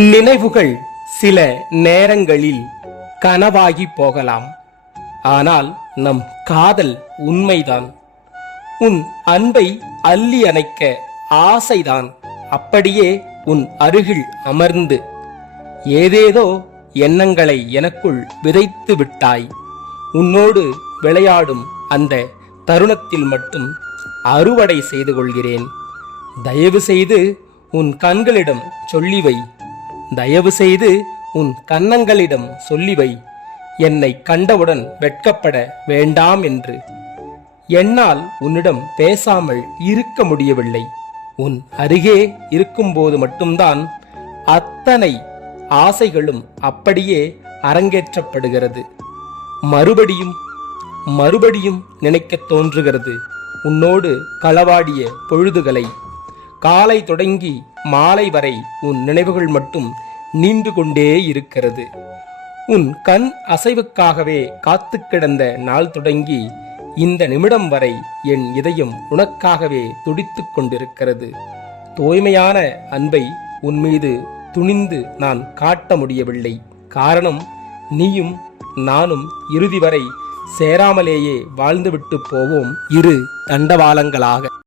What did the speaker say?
நினைவுகள் சில நேரங்களில் கனவாகி போகலாம். ஆனால் நம் காதல் உண்மைதான். உன் அன்பை அள்ளி அணைக்க ஆசைதான். அப்படியே உன் அருகில் அமர்ந்து ஏதேதோ எண்ணங்களை எனக்குள் விதைத்து விட்டாய். உன்னோடு விளையாடும் அந்த தருணத்தில் மட்டும் அறுவடை செய்து கொள்கிறேன். தயவு செய்து உன் கண்களிடம் சொல்லி வை. தயவு செய்து உன் கன்னங்களிடம் சொல்லி வை என்னை கண்டவுடன் வெட்கப்பட வேண்டாம் என்று. என்னால் உன்னிடம் பேசாமல் இருக்க முடியவில்லை. உன் அருகே இருக்கும்போது மட்டும்தான் அத்தனை ஆசைகளும் அப்படியே அரங்கேற்றப்படுகிறது. மறுபடியும் மறுபடியும் நினைக்கத் தோன்றுகிறது உன்னோடு களவாடிய பொழுதுகளை. காலை தொடங்கி மாலை வரை உன் நினைவுகள் மட்டும் நீண்டு கொண்டே இருக்கிறது. உன் கண் அசைவுக்காகவே காத்து கிடந்த நாள் தொடங்கி இந்த நிமிடம் வரை என் இதயம் உனக்காகவே துடித்து கொண்டிருக்கிறது. தூய்மையான அன்பை உன் மீது துணிந்து நான் காட்ட முடியவில்லை. காரணம் நீயும் நானும் இறுதி வரை சேராமலேயே வாழ்ந்துவிட்டு போவோம். இரு தண்டவாளங்களாக.